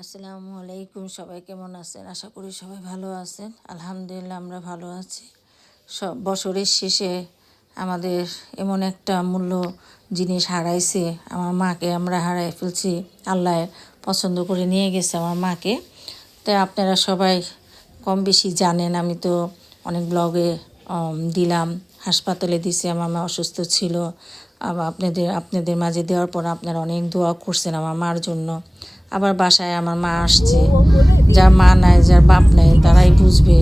আসসালামু আলাইকুম, সবাই কেমন আছেন? আশা করি সবাই ভালো আছেন। আলহামদুলিল্লাহ, আমরা ভালো আছি। সব বছরের শেষে আমাদের এমন একটা মূল্য জিনিস হারাইছে। আমার মাকে আমরা হারাই ফেলছি। আল্লাহ পছন্দ করে নিয়ে গেছে আমার মাকে। তাই আপনারা সবাই কম বেশি জানেন, আমি তো অনেক ব্লগে দিলাম। হাসপাতালে দিছি, আমার মা অসুস্থ ছিল। আপনাদের আপনাদের মাঝে দেওয়ার পর আপনারা অনেক দোয়া করছেন আমার মার জন্য। আবার বাসায় আমার মা আসছে। যার মা নাই, যার বাপ নাই, তারাই বুঝবে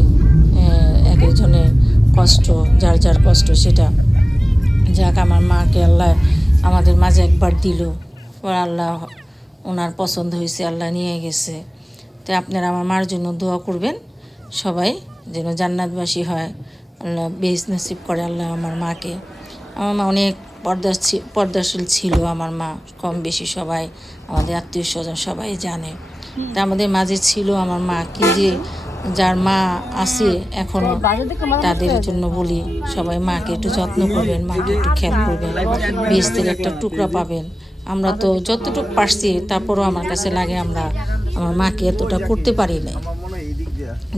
এক একজনের কষ্ট, যার যার কষ্ট সেটা। যাক, আমার মাকে আল্লাহ আমাদের মাঝে একবার দিল। পর আল্লাহ ওনার পছন্দ হয়েছে, আল্লাহ নিয়ে গেছে। তো আপনারা আমার মার জন্য দোয়া করবেন, সবাই যেন জান্নাতবাসী হয়। আল্লাহ বেশ নসিব করে আল্লাহ আমার মাকে। আমার মা অনেক পর্দা পর্দাশীল ছিল আমার মা কম বেশি সবাই আমাদের আত্মীয় স্বজন সবাই জানে। তা আমাদের মাঝে ছিল আমার মা কি যে যার মা আছে এখনও তাদের জন্য বলি সবাই মাকে একটু যত্ন করবেন মাকে একটু খেয়াল করবেন বেস্তের একটা টুকরা পাবেন। আমরা তো যতটুকু পারছি তারপরও আমার কাছে লাগে আমরা আমার মাকে এতটা করতে পারি না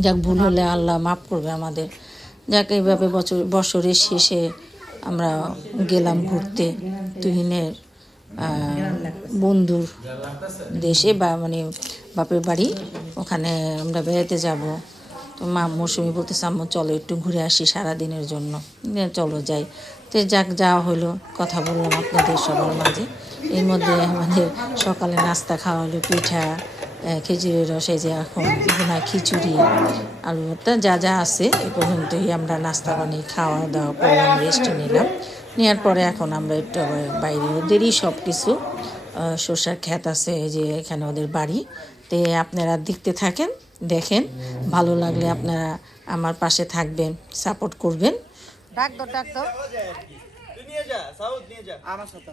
যাক ভুল হলে আল্লাহ মাফ করবে আমাদের। যাক এইভাবে বছর বছরের শেষে আমরা গেলাম ঘুরতে। তুহিনের বন্ধুর দেশে বা মানে বাপের বাড়ি। ওখানে আমরা বেড়াতে যাব। তো মা মৌসুমি বলতেছে, আম্মু, চলো একটু ঘুরে আসি সারা দিনের জন্য চলো যাই। তো যাক, যাওয়া হলো। কথা বললাম আপনাদের সবার মাঝে। এর মধ্যে আমাদের সকালে নাস্তা খাওয়া হলো, পিঠা। খেজুরের রস এই যে এখন বোনা খিচুড়ি আলু ভর্তা যা যা আছে এ পর্যন্তই আমরা নাস্তা বানিয়ে খাওয়া দাওয়া করলাম রেস্ট নিলাম। নেওয়ার পরে এখন আমরা একটু বাইরে ওদেরই সব কিছু শসার ক্ষেত আছে এই যে এখানে ওদের বাড়ি। তে আপনারা দেখতে থাকেন দেখেন ভালো লাগলে আপনারা আমার পাশে থাকবেন সাপোর্ট করবেন। ডাক দো ডাক দো তুই নিয়ে যা সাউথ নিয়ে যা। আমার সাথে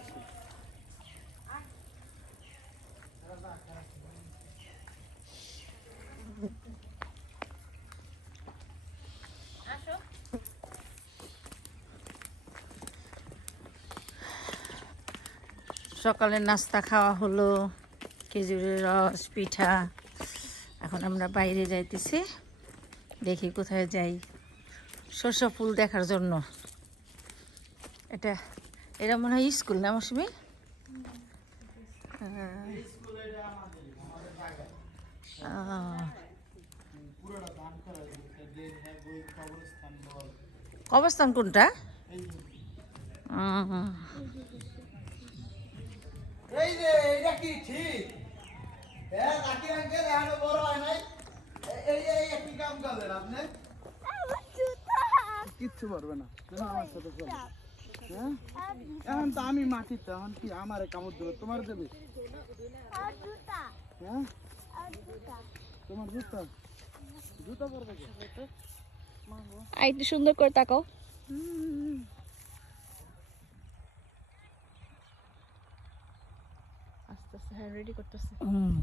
সকালে নাস্তা খাওয়া হলো, খেজুরের রস, পিঠা। এখন আমরা বাইরে যাইতেছি, দেখি কোথায় যাই। শস্য ফুল দেখার জন্য। এটা এটা মনে হয় স্কুল না মৌসুমি। কবরস্থান কোনটা। এই যে এটা কি ঠিক? হ্যাঁ নাকি আঙ্কেল এখনও বড় হয় নাই। এই এই একই কাম করলেন আপনি? কিচ্ছু পারবে না। তুমি আমার সাথে চলো। হ্যাঁ? এখন তো আমি মাটিতে এখন কি আমার কামড় দেবে? তোমার দেবে? হ্যাঁ? তোমার জুতা? জুতা পরবে একটু সুন্দর করে তাকাও। হ্যাঁ রেডি করতেছে। হুম।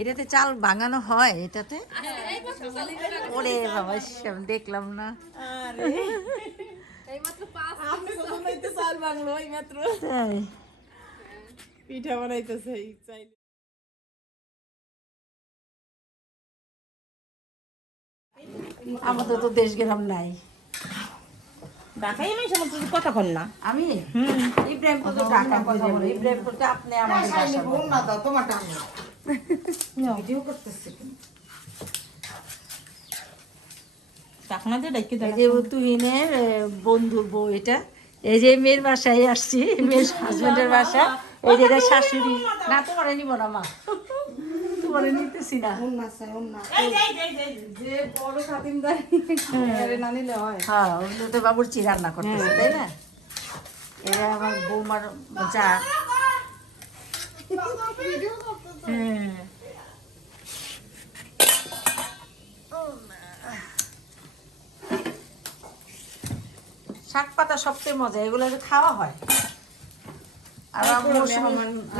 এটাতে চাল ভাঙানো হয় এটাতে? ওরে বাবা শ্যাম, দেখলাম না। চাল। পিঠা বানাইতেছে চাইলে। আমাদের তো দেশ গ্রাম নাই। ঢাকায় আমি সমস্ত কথা কন না। আমি? ইব্রাহিম তো তো ঢাকা কথা বলে ইব্রাহিম বলতে আপনি আমাদের বাসা বলেন। না দাও তোমারটা আমি ভিডিও করতেছি চাকনাতে ডাইকে এই যে তুহিনের এ, বন্ধুর বউ এটা এই যে মেয়ের বাসায় আসছি মেয়ের হাজবেন্ডের বাসা এই যে শাশুড়ি। না তোমার নিব না মা। তোমার নিতেছি না। যে বড় খাতিমদার না নিলে হয়। হ্যাঁ ওগুলো তো বাবুর্চি রান্না করতেছে তাই না? এরা আমার বৌমার যা। হ্যাঁ। শাক পাতা সবচেয়ে মজা এগুলো খাওয়া হয়।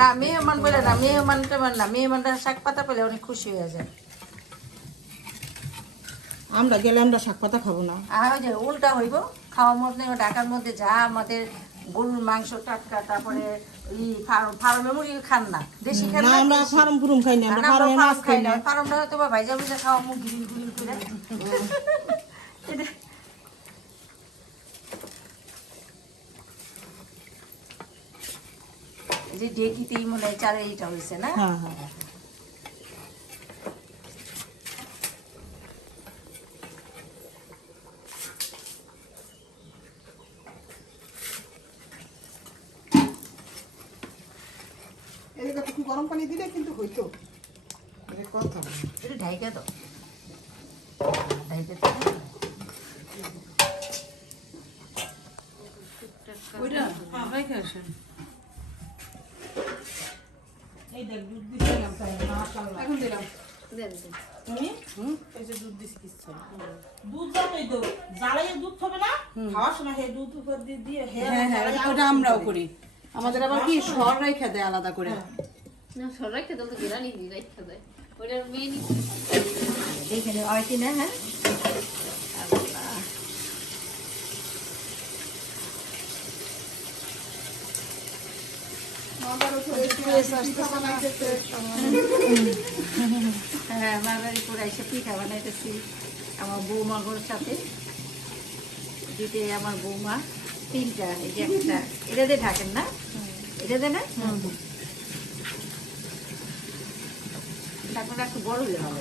না মেহমান বলে না মেহমান টেমান না মেহমানরা শাক পাতা পেলে অনেক খুশি হয়ে যায়। আমরা গেলে আমরা শাক পাতা খাব না। আর ওই যে উল্টা হইব খাওয়ার মধ্যে ঢাকার মধ্যে যা আমাদের গরুর মাংস টাটকা তারপরে ই ফার্ম ফার্মে মুরগি খান না দেশি খান না আমরা ফার্ম ফুরুম খাই না আমরা ফার্মে মাছ খাই না ফার্মটা হয়তো বা ভাইজা ভুজা খাওয়া গিরিল গুরিল করে। যে ডেকিতেই মনে হয় চারে এইটা হয়েছে না? হ্যাঁ হ্যাঁ। একটু গরম পানি দিলে কিন্তু হইতো। এটা কথা এটা ঢাইকা দাও। ঢাইকা দাও। এই দেখ দুধ দিছিলাম তাই মাশাআল্লাহ। এখন দিলাম। তুমি? এই যে দুধ দিছি কিচ্ছু দুধ জানোই তো জ্বালাইয়ে দুধ হবে না? খাওয়ার সময় হে দুধ উপর দিয়ে দিয়ে হ্যাঁ হ্যাঁ ওটা আমরাও করি। আমাদের আবার কি সর রাইখা দেয় আলাদা করে। না সরাই খেতে তো বিরানি দিয়ে রাখতে দেয়। ওইটার মেন দেখে হয় কিনা হ্যাঁ? হ্যাঁ বাবারই পরে এসে পিঠা বানাইতেছি আমার বৌমা ঘর সাথে দিতে আমার বৌমা তিনটা এই যে একটা এটা দিয়ে ঢাকেন না এটা দিয়ে না ঢাকনাটা একটু বড় হলে ভালো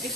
এই কলস গরম পানি দিলে এই এক কলস পানি দিতে হয়ে যাবে দেখুন। যেহেতু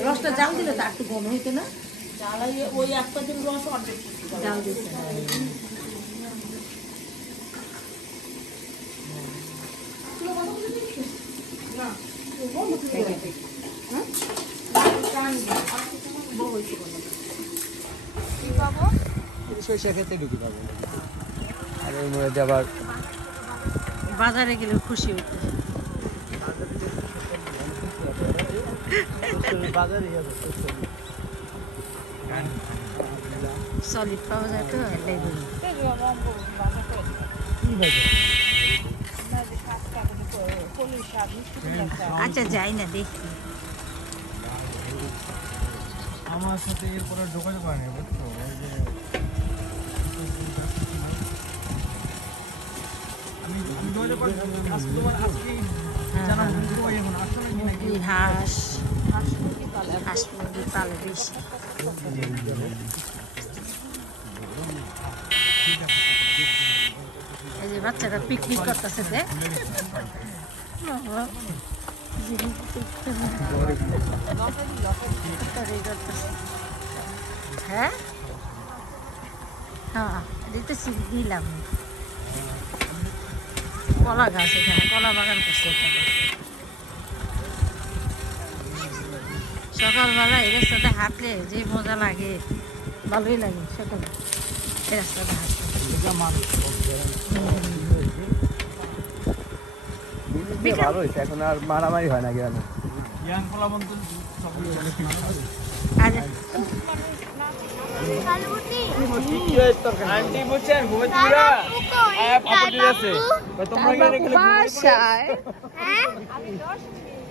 রসটা জাল দিলে তো একটু গম হইতো না? জ্বালাইয়ে ওই একটা দিন রস অর্ধেক জাল দিচ্ছে সরিষা খেতে ঢুকি পাবো আর মধ্যে আবার বাজারে গেলে খুশি হইতো বাজারে যাবে সলিড আচ্ছা যাই না, দেখি। আমার সাথে এরপরে যোগাযোগ হয় বুঝছ? ওই যে আমি যোগাযোগ আজকে মুরগি হাঁস হাঁস মুরগি পালে এই যে বাচ্চারা পিকনিক করতেছে দেখ। হ্যাঁ হ্যাঁ এটা দিলাম কলা গাছ এখানে কলা বাগান করছে এখানে। সকালবেলা এই রাস্তাতে হাঁটলে যে মজা লাগে ভালোই লাগে সকালে। এই রাস্তাতে হাঁটলে। ভালো হয়েছে এখন আর মারামারি হয় না গ্রামে।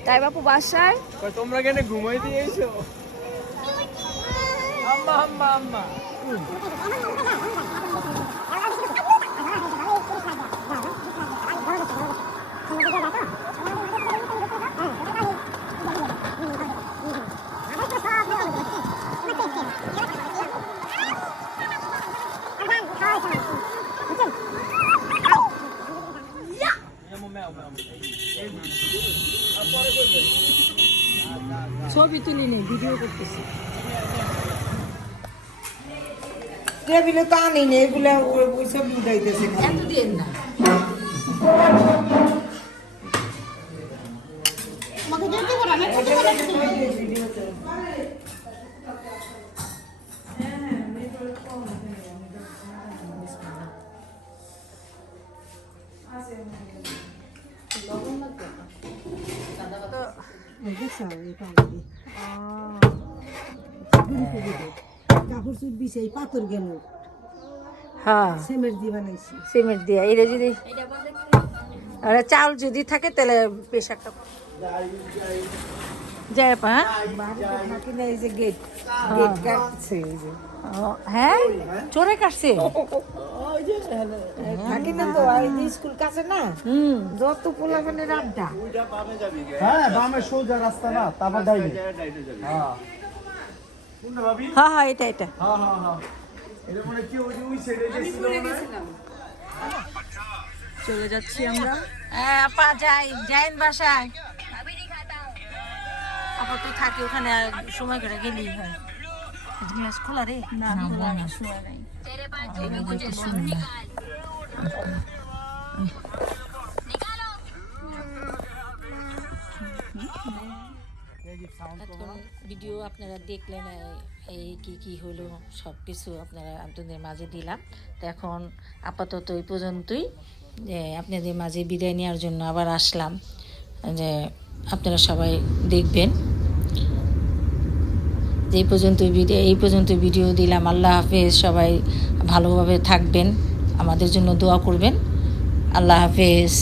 তাই বাপু বাসায়। তোমরা কেন ঘুমাই দিয়েছ? আম্মা আম্মা আম্মা। ছবি তুলিনি ভিডিও করতেছি। টেবিলে তো আনি নি এগুলো ওই- ওই সব উঠাইতেছে এত পারা না কাপড় চুপ দিছে এই পাথর গেল হ্যাঁ। সিমেন্ট দিয়ে বানাইছি সিমেন্ট দিয়ে এটা যদি আর চাল যদি থাকে তাহলে পেশাটা যায় পা থাকি এই যে গেট গেট কাটছে এই যে। হ্যাঁ? চোরে কাটছে? থাকি না তো আর স্কুল কাছে না হুম। যত পোলাপানের আড্ডা। হ্যাঁ বামে সোজা রাস্তা না তারপর ডাইনে হ্যাঁ। হ্যাঁ হ্যাঁ এটা এটা। হ্যাঁ হ্যাঁ হ্যাঁ। এটা মানে কি ওই সাইডে গেছিল চলে যাচ্ছি আমরা। হ্যাঁ আপা যাই যাইন বাসায়। আপা তো থাকি ওখানে আর সময় করে গেলেই হয়। গ্লাস খোলা রে? না খোলা না সময় নাই। ভিডিও আপনারা দেখলেন এই- কি কি হলো সব কিছু আপনারা আপনাদের মাঝে দিলাম। তো এখন আপাতত এই পর্যন্তই। যে আপনাদের মাঝে বিদায় নেওয়ার জন্য আবার আসলাম। যে আপনারা সবাই দেখবেন। এই পর্যন্ত ভিডিও এই পর্যন্ত ভিডিও দিলাম। আল্লাহ হাফেজ, সবাই ভালোভাবে থাকবেন। আমাদের জন্য দোয়া করবেন। আল্লাহ হাফেজ।